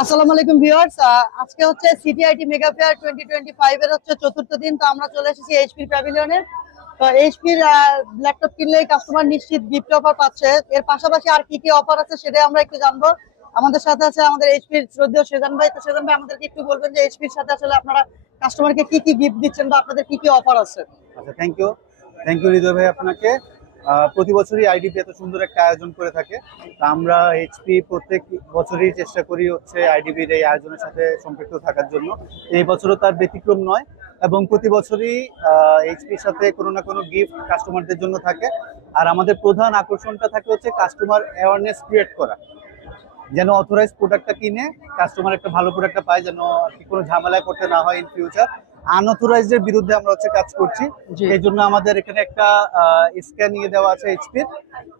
আসসালামু আলাইকুম ভিউয়ার্স, আজকে হচ্ছে সিটিআইটি মেগা ফেয়ার 2025 এর হচ্ছে চতুর্থ দিন। তো আমরা চলে এসেছি এইচপি প্যাভিলিয়নে। তো এইচপির ল্যাপটপ কিনলেই কাস্টমার নিশ্চিত গিফট অফার পাচ্ছে। এর পাশাপাশি আর কি কি অফার আছে সেটা আমরা একটু জানবো। আমাদের সাথে আছে আমাদের এইচপির শ্রদ্ধেয় সেজান ভাই। তো সেজান ভাই, আমাদেরকে একটু বলবেন যে এইচপির সাথে আসলে আপনারা কাস্টমারকে কি কি গিফট দিচ্ছেন বা আপনাদের কি কি অফার আছে। আচ্ছা, থ্যাংক ইউ হৃদয় ভাই আপনাকে। প্রতি বছরই আইডিপি এত সুন্দর একটা আয়োজন করে থাকে। তা আমরা এইচপি প্রত্যেক বছরই চেষ্টা করি হচ্ছে আইডিপির এই আয়োজনের সাথে সম্পৃক্ত থাকার জন্য। এই বছরও তার ব্যতিক্রম নয়, এবং প্রতি বছরই এইচপির সাথে কোনো না কোনো গিফট কাস্টমারদের জন্য থাকে। আর আমাদের প্রধান আকর্ষণটা থাকে হচ্ছে কাস্টমার অ্যাওয়ারনেস ক্রিয়েট করা, যেন অথরাইজ প্রোডাক্টটা কিনে কাস্টমার একটা ভালো প্রোডাক্টটা পায়, যেন কোনো ঝামেলা করতে না হয় ইন ফিউচার। আনঅথরাইজড এর বিরুদ্ধে আমরা হচ্ছে কাজ করছি। এই জন্য আমাদের এখানে একটা স্ক্যান নিয়ে দেওয়া আছে এইচপির।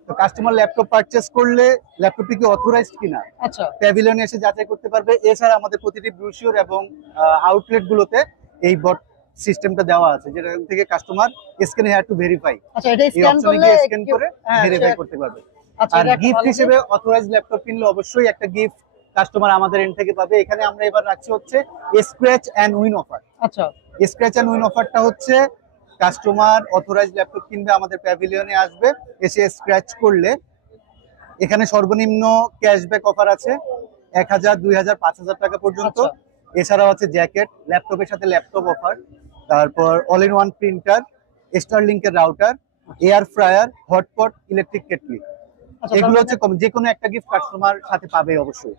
তো কাস্টমার ল্যাপটপ পারচেস করলে ল্যাপটপটি কি অথরাইজড কিনা আচ্ছা, প্যাভিলিয়নে এসে যাচাই করতে পারবে। এছাড়া আমাদের প্রতিটি ব্রোশিওর এবং আউটলেট গুলোতে এই বট সিস্টেমটা দেওয়া আছে, যেটা থেকে customer scan hair to verify, আচ্ছা, এটা এই স্ক্যান অপশনে করলে গিয়ে স্ক্যান করে ভেরিফাই করতে পারবে। আচ্ছা, আর এটা একটা গিফট ভালো হিসেবে অথরাইজ ল্যাপটপ কিনলে অবশ্যই একটা গিফট কাস্টমার আমাদের এন্ড থেকে পাবে। এখানে আমরা এবার রাখছি হচ্ছে স্ক্র্যাচ এন্ড উইন অফার। আচ্ছা, স্ক্র্যাচ এন্ড উইন অফারটা হচ্ছে কাস্টমার অথরাইজ ল্যাপটপ কিনবে, আমাদের প্যাভিলিয়নে আসবে, এসে স্ক্র্যাচ করলে এখানে সর্বনিম্ন ক্যাশব্যাক অফার আছে 1000, 2000, 5000 টাকা পর্যন্ত। আচ্ছা। এছাড়াও আছে জ্যাকেট, ল্যাপটপের সাথে ল্যাপটপ অফার, তারপর অল ইন ওয়ান প্রিন্টার, স্টারলিংকের router, air fryer, hotpot, electric kettle. আচ্ছা, এগুলো হচ্ছে যে কোনো একটা গিফট কাস্টমার সাথে পাবে অবশ্যই।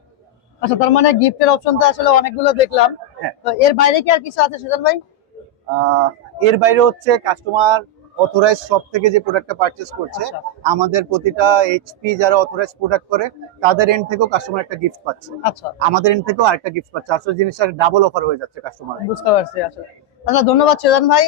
আচ্ছা, তার মানে গিফটের অপশন তো আসলে অনেকগুলো দেখলাম। হ্যাঁ। তো এর বাইরে কি আর কিছু আছে সেজান ভাই? এর বাইরে হচ্ছে কাস্টমার অথরাইজ শপ থেকে যে প্রোডাক্টটা পারচেজ করছে, আচ্ছা। আমাদের প্রতিটা এইচপি যারা অথরাইজ প্রোডাক্ট করে তাদের এন্ড থেকেও কাস্টমার একটা গিফট পাচ্ছে, আচ্ছা, আমাদের এন্ড থেকেও আরেকটা গিফট পাচ্ছে। আসলে জিনিসটা ডাবল অফার হয়ে যাচ্ছে কাস্টমার। বুঝতে পারছি আসলে। আচ্ছা, ধন্যবাদ সেজান ভাই।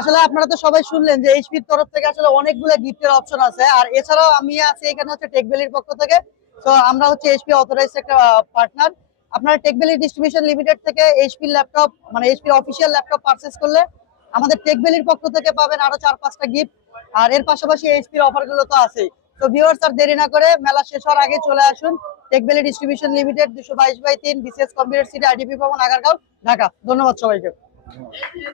আসলে আপনারা তো সবাই শুনলেন যে এইচপির তরফ থেকে আসলে অনেকগুলো গিফটের অপশন আছে। আর এছাড়াও আমি আছি এখানে হচ্ছে টেকভ্যালির পক্ষ থেকে। তো আমরা হচ্ছে এইচপি অথরাইজড একটা পার্টনার। আপনারা টেকভ্যালি ডিস্ট্রিবিউশন লিমিটেড থেকে এইচপি ল্যাপটপ মানে এইচপি অফিসিয়াল ল্যাপটপ পারচেজ করলে আমাদের টেকভ্যালির পক্ষ থেকে পাবেন আরো 4-5টা গিফট। আর এর পাশাপাশি এইচপির অফার গুলো তো আছেই। তো ভিউয়ার্স, আর দেরি না করে মেলা শেষ হওয়ার আগে চলে আসুন tech valley distribution limited, 222/3 BCS computer city, IDP ভবন, আগারগাঁও, ঢাকা। ধন্যবাদ সবাইকে।